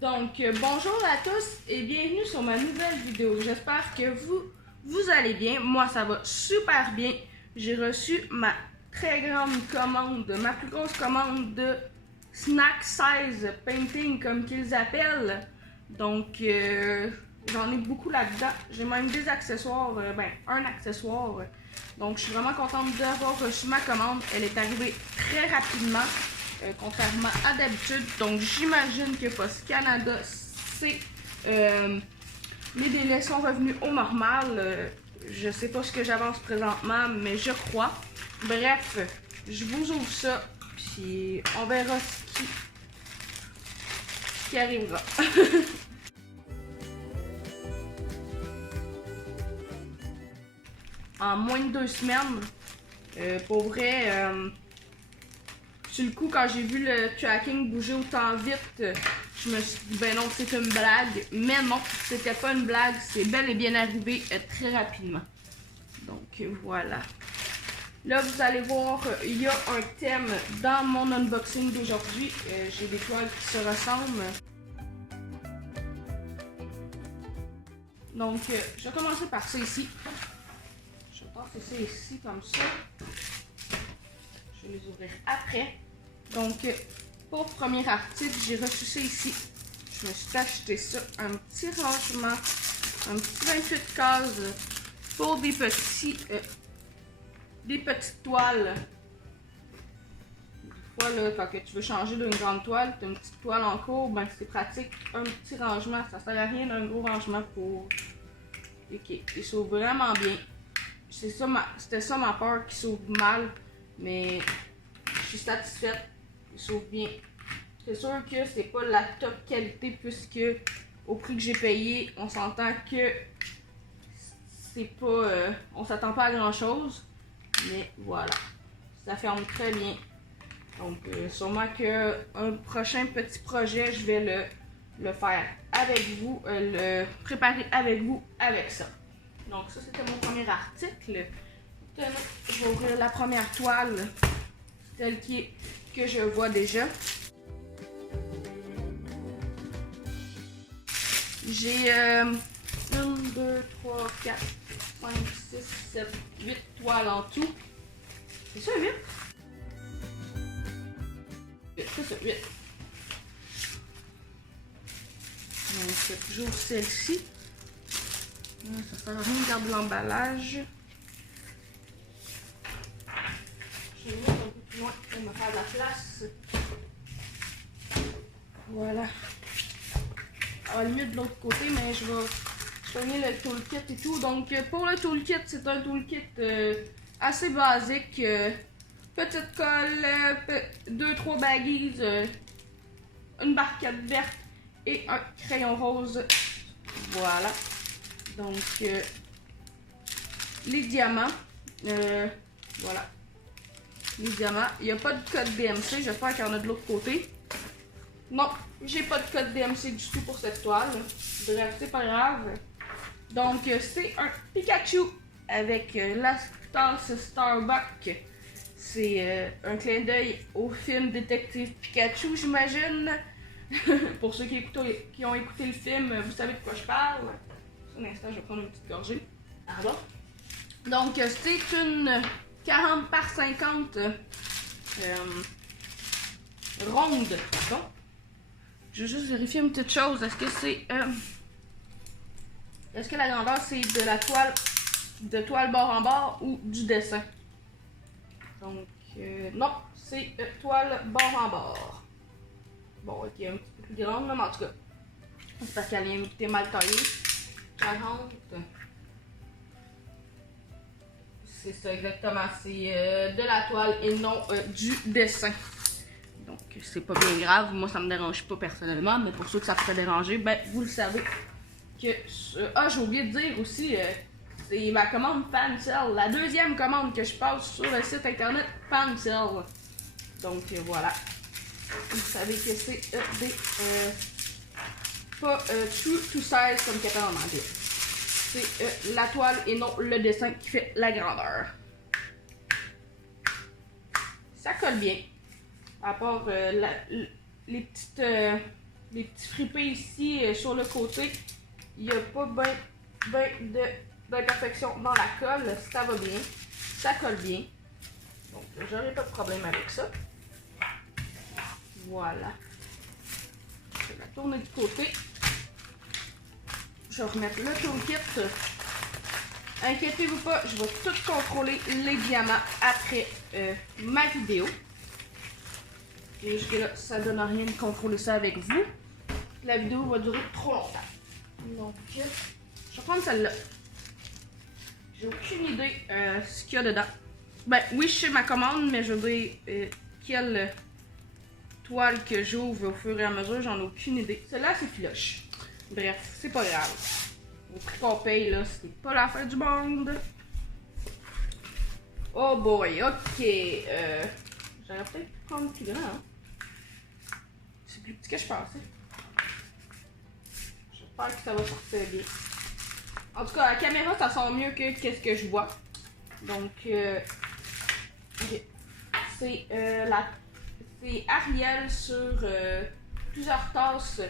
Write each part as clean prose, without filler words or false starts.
Donc, bonjour à tous et bienvenue sur ma nouvelle vidéo. J'espère que vous allez bien. Moi, ça va super bien. J'ai reçu ma très grande commande, ma plus grosse commande de snack size painting, comme qu'ils appellent. Donc, j'en ai beaucoup là-dedans. J'ai même des accessoires, un accessoire. Donc, je suis vraiment contente d'avoir reçu ma commande. Elle est arrivée très rapidement. Contrairement à d'habitude. Donc, j'imagine que Post Canada, les délais sont revenus au normal. Je sais pas ce que j'avance présentement, mais je crois. Bref, je vous ouvre ça, puis on verra ce qui arrivera. En moins de 2 semaines, pour vrai, sur le coup, quand j'ai vu le tracking bouger autant vite, je me suis dit, ben non, c'est une blague. Mais non, c'était pas une blague, c'est bel et bien arrivé très rapidement. Donc voilà. Là, vous allez voir, il y a un thème dans mon unboxing d'aujourd'hui. J'ai des toiles qui se ressemblent. Donc, je vais commencer par ça ici. Je vais passer ça ici comme ça. Je vais les ouvrir après. Donc, pour premier article, j'ai reçu ça ici. Je me suis acheté ça, un petit rangement, un petit 28 cases pour des petites toiles. Des fois, là, quand tu veux changer d'une grande toile, tu as une petite toile en cours, ben c'est pratique, un petit rangement. Ça sert à rien d'un gros rangement pour... Ok, il s'ouvre vraiment bien. C'était ça ma peur, qu'il s'ouvre mal, mais je suis satisfaite. Il s'ouvre bien. C'est sûr que c'est pas la top qualité puisque au prix que j'ai payé, on s'entend que c'est pas... on s'attend pas à grand chose. Mais voilà. Ça ferme très bien. Donc sûrement qu'un prochain petit projet, je vais le faire avec vous, le préparer avec vous avec ça. Donc ça c'était mon premier article. Je vais ouvrir la première toile, telle que je vois déjà. J'ai 1, 2, 3, 4, 5, 6, 7, 8 toiles en tout. C'est ça, 8? 8, c'est ça, 8. Donc, j'ouvre celle-ci. Ça sert à rien de garder l'emballage. Je vais mettre un peu plus loin pour me faire de la place. Voilà. À la limite de l'autre côté, mais je vais soigner le toolkit et tout. Donc, pour le toolkit, c'est un toolkit assez basique. Petite colle, 2-3 baggies, une barquette verte et un crayon rose. Voilà. Donc, les diamants. Voilà. Les diamants. Il n'y a pas de code BMC. J'espère qu'il y en a de l'autre côté. Non, j'ai pas de code BMC du tout pour cette toile. Bref, c'est pas grave. Donc, c'est un Pikachu avec la tasse Starbucks. C'est un clin d'œil au film Détective Pikachu, j'imagine. Pour ceux qui ont écouté le film, vous savez de quoi je parle. Un instant, je vais prendre une petite gorgée. Pardon. Donc, c'est une 40 par 50 ronde. Pardon. Je vais juste vérifier une petite chose. Est-ce que c'est... est-ce que la grandeur, c'est de la toile bord en bord ou du dessin? Donc, non, c'est toile bord en bord. Bon, ok, un petit peu plus grande, mais en tout cas, c'est parce qu'elle est mal taillée. 40. C'est ça, exactement. C'est de la toile et non du dessin. Donc, c'est pas bien grave. Moi, ça me dérange pas personnellement, mais pour ceux que ça pourrait déranger, ben, vous le savez que... Ah, j'ai oublié de dire aussi, c'est ma commande Fancel. La deuxième commande que je passe sur le site internet Fancel. Donc, voilà. Vous savez que c'est pas true to size comme qu'appelle en anglais. C'est la toile et non le dessin qui fait la grandeur. Ça colle bien. À part les petites les petits fripés ici sur le côté. Il n'y a pas d'imperfection dans la colle. Ça va bien. Ça colle bien. Donc, j'aurai pas de problème avec ça. Voilà. Je vais la tourner du côté. Je vais remettre le toolkit. Inquiétez-vous pas, je vais tout contrôler les diamants après ma vidéo. Et jusque-là, ça donne rien de contrôler ça avec vous. La vidéo va durer trop longtemps. Donc, je vais prendre celle-là. J'ai aucune idée ce qu'il y a dedans. Ben oui, je sais ma commande, mais je veux dire quelle toile que j'ouvre au fur et à mesure, j'en ai aucune idée. Celle-là, c'est filoche. Bref, c'est pas grave. Au prix qu'on paye, là, c'est pas la fin du monde. Oh boy, ok. J'aurais peut-être pu prendre plus grand, hein. C'est plus petit que je pensais. J'espère que ça va sortir bien. En tout cas, à la caméra, ça sort mieux que qu'est-ce que je vois. Donc, c'est Ariel sur plusieurs tasses.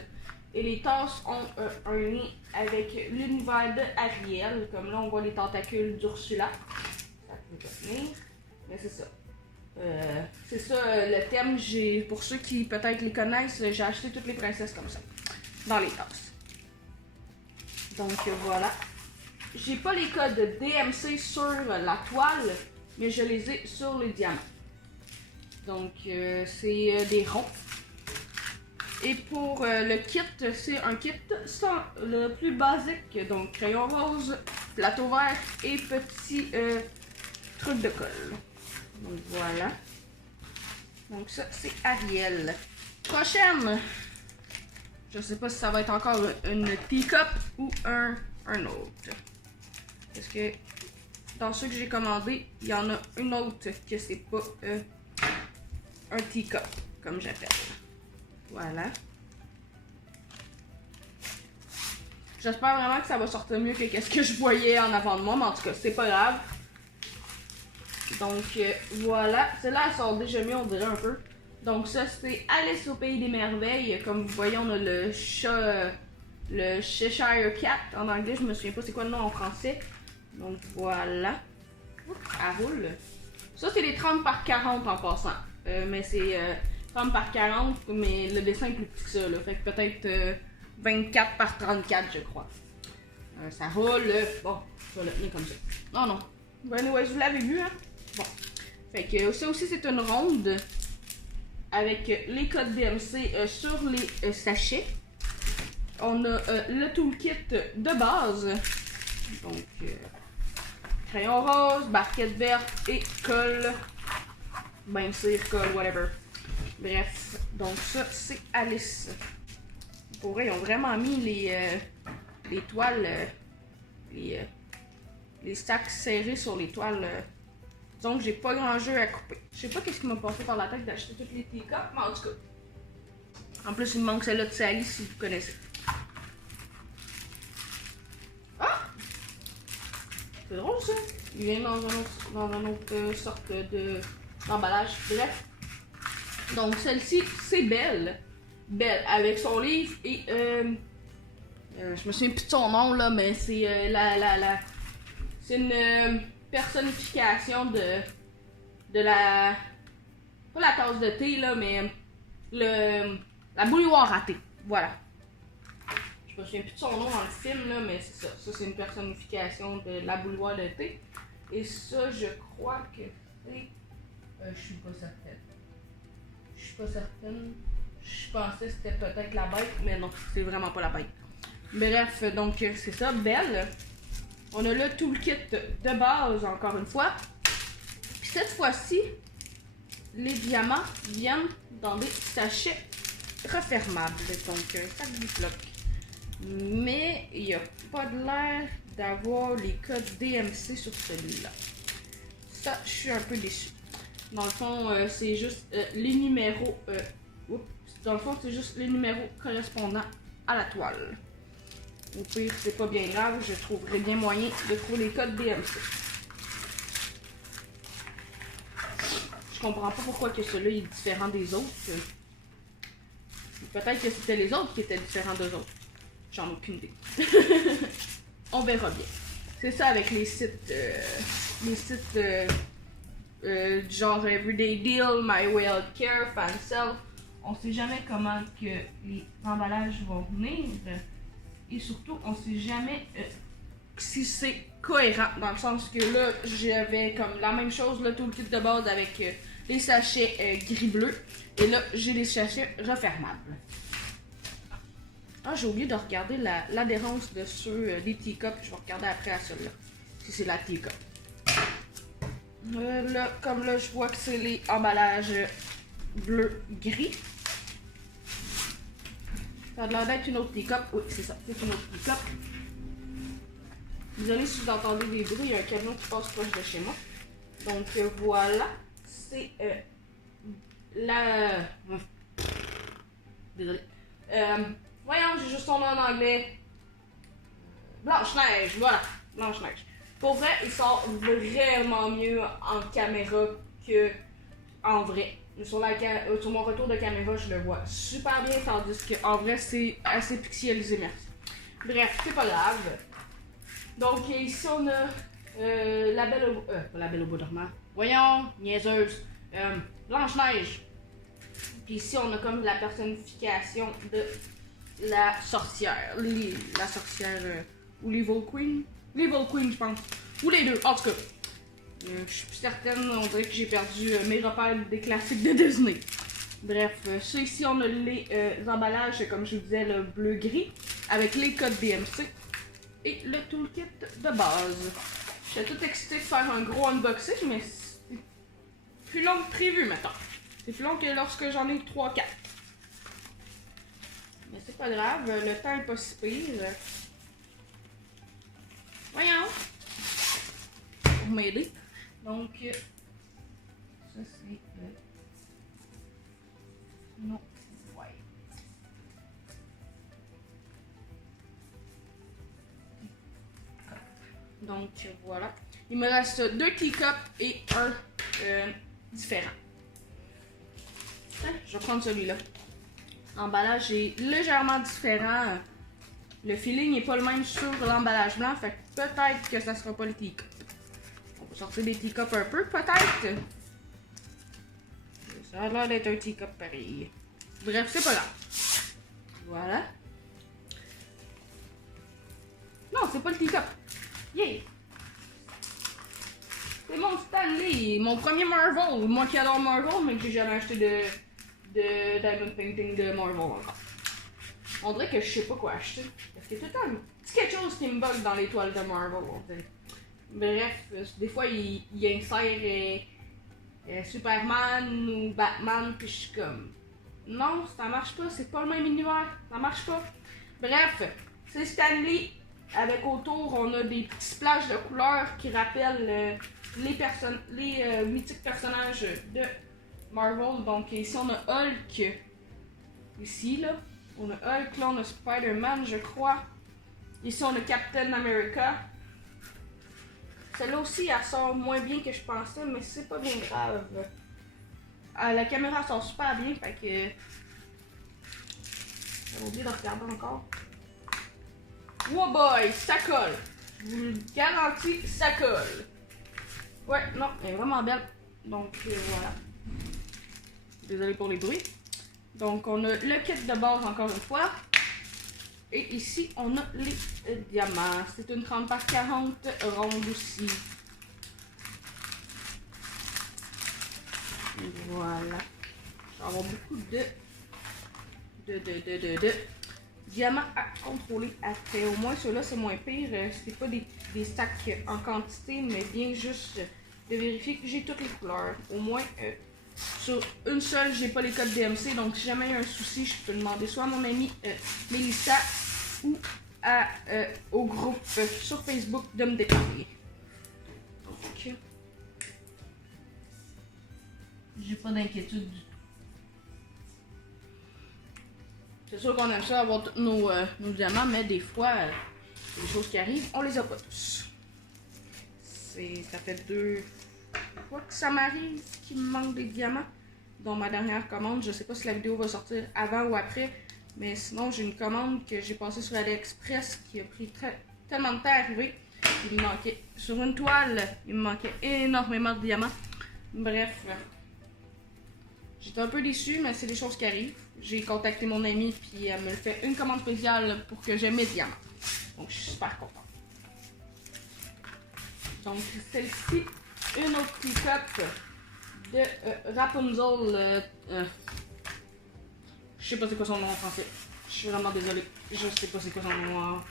Et les tasses ont un lien avec l'univers de Ariel. Comme là, on voit les tentacules d'Ursula. Ça peut pas tenir. Mais c'est ça. C'est ça le thème. Pour ceux qui peut-être les connaissent, j'ai acheté toutes les princesses comme ça. Dans les tasses. Donc voilà. J'ai pas les codes DMC sur la toile, mais je les ai sur les diamants. Donc c'est des ronds. Et pour le kit, c'est un kit sans le plus basique. Donc crayon rose, plateau vert et petit truc de colle. Donc voilà. Donc ça, c'est Ariel. Prochaine. Je sais pas si ça va être encore une teacup ou un autre. Parce que dans ceux que j'ai commandés, il y en a une autre que c'est pas un teacup, comme j'appelle. Voilà. J'espère vraiment que ça va sortir mieux que ce que je voyais en avant de moi, mais en tout cas, c'est pas grave. Donc voilà. Celle-là, elle sort déjà mieux, on dirait un peu. Donc ça, c'est Alice au Pays des Merveilles. Comme vous voyez, on a le chat, le Cheshire Cat en anglais. Je me souviens pas c'est quoi le nom en français. Donc voilà. Oups, elle roule. Ça, c'est les 30 par 40 en passant. Mais c'est 30 par 40, mais le dessin est plus petit que ça. Là. Fait que peut-être 24 par 34, je crois. Ça roule. Bon, je vais le tenir comme ça. Non, non. Ben, anyway, vous l'avez vu, hein? Bon. Fait que ça aussi, c'est une ronde avec les codes DMC sur les sachets. On a le toolkit de base. Donc, crayon rose, barquette verte et colle. Ben, cire, colle, whatever. Bref, donc ça, c'est Alice. Pour vrai, ils ont vraiment mis les toiles, les sacs serrés sur les toiles. Donc, j'ai pas grand jeu à couper. Je sais pas qu'est-ce qui m'a passé par la tête d'acheter toutes les teacups, mais en tout cas. En plus, il me manque celle-là de Sally, si vous connaissez. Ah! C'est drôle, ça. Il vient dans une autre sorte d'emballage. Bref. Donc, celle-ci, c'est Belle. Belle, avec son livre et... je me souviens plus de son nom, là, mais c'est c'est une personnification de la... Pas la tasse de thé, là, mais la bouilloire à thé. Voilà. Je me souviens plus de son nom dans le film, là, mais c'est ça. Ça, c'est une personnification de la bouilloire de thé. Et ça, je crois que c'est... je suis pas certaine. Je suis pas certaine. Je pensais que c'était peut-être la bête, mais non, c'est vraiment pas la bête. Bref, donc c'est ça, Belle. On a le toolkit de base, encore une fois. Puis cette fois-ci, les diamants viennent dans des sachets refermables. Donc, un sac Ziploc. Mais il n'y a pas de l'air d'avoir les codes DMC sur celui-là. Ça, je suis un peu déçue. Dans le fond, c'est juste les numéros. Dans le fond, c'est juste les numéros correspondant à la toile. Au pire, c'est pas bien grave, je trouverai bien moyen de trouver les codes DMC. Je comprends pas pourquoi que celui-là est différent des autres. Peut-être que c'était les autres qui étaient différents d'eux autres. J'en ai aucune idée. On verra bien. C'est ça avec les sites du genre Everyday Deal, My Way Out Care, Fansel. On sait jamais comment que les emballages vont venir. Et surtout, on sait jamais si c'est cohérent. Dans le sens que là, j'avais comme la même chose, là, tout le kit de base avec les sachets gris-bleu. Et là, j'ai les sachets refermables. Ah, j'ai oublié de regarder l'adhérence de ceux des teacups. Je vais regarder après à celui-là. Si c'est la teacup. Là, comme là, je vois que c'est les emballages bleu-gris. Ça a l'air d'être une autre teacup. Oui, c'est ça. C'est une autre teacup. Désolé si vous entendez des bruits. Il y a un camion qui passe proche de chez moi. Donc, voilà. C'est la... Désolé. Voyons, j'ai juste son nom en anglais. Blanche-Neige, voilà. Blanche-Neige. Pour vrai, il sort vraiment mieux en caméra que en vrai. Sur mon retour de caméra, je le vois super bien, tandis qu'en vrai, c'est assez pixelisé, merci. Bref, c'est pas grave. Donc, ici, on a pas la Belle au bois dormant. Voyons, niaiseuse. Blanche-Neige. Puis ici, on a comme la personnification de la sorcière. La sorcière ou l'Evil Queen. L'Evil Queen, je pense. Ou les deux, en tout cas. Je suis plus certaine, on dirait que j'ai perdu mes repères des classiques de Disney. Bref, ça ici, on a les emballages, comme je vous disais, le bleu-gris, avec les codes DMC et le toolkit de base. J'étais tout excitée de faire un gros unboxing, mais c'est plus long que prévu maintenant. C'est plus long que lorsque j'en ai 3-4. Mais c'est pas grave, le temps est pas si pire. Voyons! Pour m'aider. Donc, ça c'est non, ouais. Donc, voilà. Il me reste 2 teacups et un différent. Je vais prendre celui-là. L'emballage est légèrement différent. Le feeling n'est pas le même sur l'emballage blanc, fait que peut-être que ça sera pas le teacup. On va sortir des teacups un peu, peut-être. Ça a l'air d'être un teacup pareil. Bref, c'est pas grave. Voilà. Non, c'est pas le teacup. Yeah! C'est mon Stanley, mon premier Marvel. Moi qui adore Marvel, mais que j'ai jamais acheté de Diamond Painting de Marvel encore. On dirait que je sais pas quoi acheter. Parce qu'il y a tout le temps un petit quelque chose qui me bug dans les toiles de Marvel. Bref, des fois il insère Superman ou Batman, puis je suis comme non, ça marche pas, c'est pas le même univers, ça marche pas. Bref, c'est Stanley. Avec autour, on a des petits splashes de couleurs qui rappellent les mythiques personnages de Marvel. Donc ici on a Hulk. Ici là. On a Hulk, là on a Spider-Man, je crois. Ici on a Captain America. Celle-là aussi, elle sort moins bien que je pensais, mais c'est pas bien grave. La caméra sort super bien, fait que... J'ai oublié de regarder encore. Wow boy, ça colle. Je vous le garantis, ça colle. Ouais, non, elle est vraiment belle. Donc voilà. Désolé pour les bruits. Donc on a le kit de base encore une fois. Et ici on a les diamants. C'est une 30 par 40 ronde aussi. Et voilà. Je vais avoir beaucoup de diamants à contrôler après. Au moins ceux-là c'est moins pire. C'est pas des stacks en quantité, mais bien juste de vérifier que j'ai toutes les couleurs. Au moins sur une seule, j'ai pas les codes DMC, donc si jamais il y a un souci, je peux demander soit à mon amie Mélissa ou au groupe sur Facebook de me dépanner. Donc, j'ai pas d'inquiétude du tout. C'est sûr qu'on aime ça avoir tous nos diamants, mais des fois, les choses qui arrivent, on les a pas tous. Ça fait 2 fois que ça m'arrive qu'il me manque des diamants. dans ma dernière commande. Je sais pas si la vidéo va sortir avant ou après. Mais sinon, j'ai une commande que j'ai passée sur AliExpress qui a pris tellement de temps à arriver. Il me manquait, sur une toile, il me manquait énormément de diamants. Bref, j'étais un peu déçue, mais c'est des choses qui arrivent. J'ai contacté mon amie, puis elle me fait une commande spéciale pour que j'aie mes diamants. Donc, je suis super contente. Donc, celle-ci, une autre teacup de Rapunzel. Je sais pas c'est quoi son nom en français. Je suis vraiment désolée. Je sais pas c'est quoi son nom en...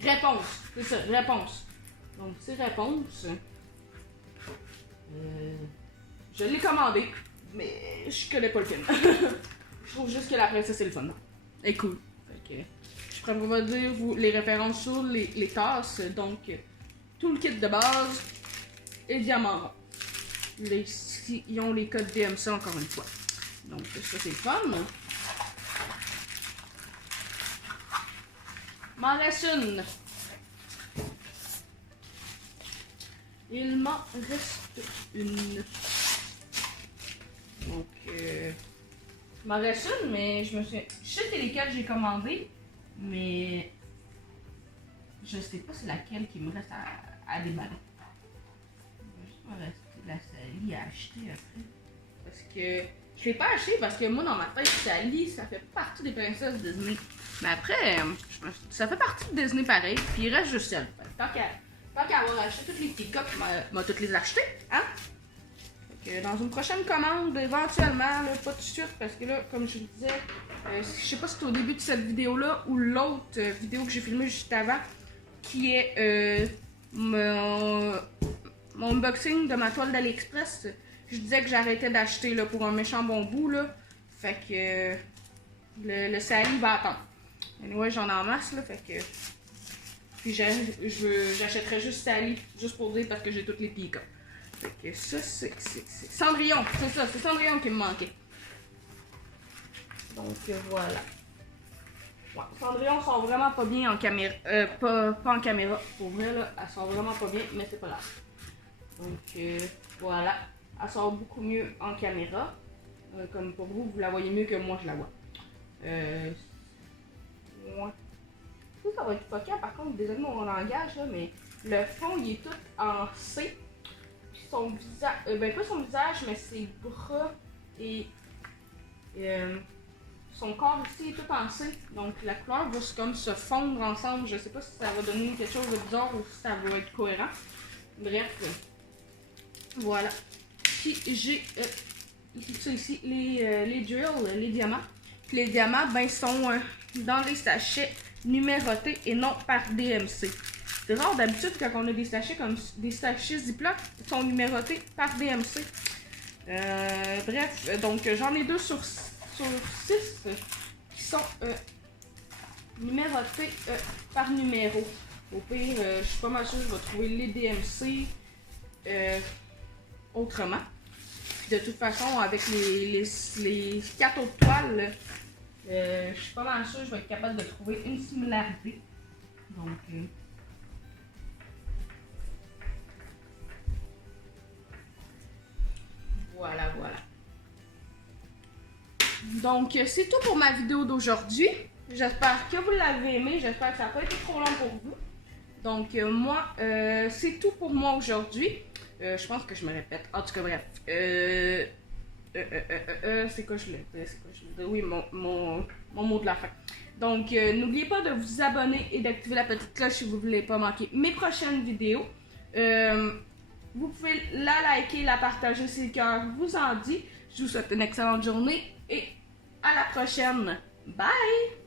Réponse. C'est ça, réponse. Donc, c'est réponse. Je l'ai commandé, mais je connais pas le film. Je trouve juste que la princesse c'est le fun. Elle est cool. Fait que, je pourrais vous dire les références sur les tasses. Donc, tout le kit de base et diamant. Ils ont les codes DMC encore une fois. Donc, ça c'est le fun. M'en reste une. Il m'en reste une. Donc, il m'en reste une, mais je sais c'est lesquelles j'ai commandé, mais je sais pas c'est laquelle qui me reste à déballer. Il va juste me rester de la Sally à acheter après. Parce que je l'ai pas acheté parce que moi dans ma tête, Sally, ça fait partie des princesses Disney. Mais après, ça fait partie de Disney pareil, puis il reste juste celle. Tant qu'à avoir acheté toutes les petits coques, m'a toutes les acheter, hein? Fait que dans une prochaine commande, éventuellement, là, pas tout de suite, parce que là, comme je vous disais, je sais pas si c'est au début de cette vidéo-là ou l'autre vidéo que j'ai filmée juste avant, qui est mon unboxing de ma toile d'AliExpress. Je disais que j'arrêtais d'acheter là pour un méchant bon bout, là. Fait que le Sally va attendre. Anyway, j'en ai en masse, là, fait que... Puis j'achèterais juste Sally, juste pour dire parce que j'ai toutes les piques. Fait que ça, c'est Cendrillon, c'est ça, c'est Cendrillon qui me manquait. Donc voilà. Ouais, Cendrillon sort vraiment pas bien en caméra, pas en caméra, pour vrai là, elle sort vraiment pas bien, mais c'est pas grave. Donc voilà, elle sort beaucoup mieux en caméra. Comme pour vous, vous la voyez mieux que moi je la vois. Ouais. Ça va être fucké, par contre, désolé mon langage là, mais le fond il est tout en C. Puis son visage, ben pas son visage, mais ses bras et son corps ici est tout en C. Donc la couleur va comme se fondre ensemble. Je sais pas si ça va donner quelque chose de bizarre ou si ça va être cohérent. Bref, voilà. Puis j'ai ça ici, les drills, les diamants. Puis les diamants, ben sont dans les sachets numérotés et non par DMC. C'est rare d'habitude quand on a des sachets comme des sachets Ziploc qui sont numérotés par DMC. Bref, donc j'en ai 2 sur 6 qui sont numérotés par numéro. Au pire, je suis pas mal sûre que je vais trouver les DMC autrement. Puis de toute façon, avec les 4 autres toiles, je suis pas mal sûre que je vais être capable de trouver une similarité. Donc, voilà. Donc, c'est tout pour ma vidéo d'aujourd'hui. J'espère que vous l'avez aimé. J'espère que ça n'a pas été trop long pour vous. Donc, moi, c'est tout pour moi aujourd'hui. Je pense que je me répète. En tout cas, bref. C'est quoi je voulais dire? Oui, mon mot de la fin. Donc, n'oubliez pas de vous abonner et d'activer la petite cloche si vous ne voulez pas manquer mes prochaines vidéos. Vous pouvez la liker, la partager si le cœur vous en dit. Je vous souhaite une excellente journée et à la prochaine. Bye!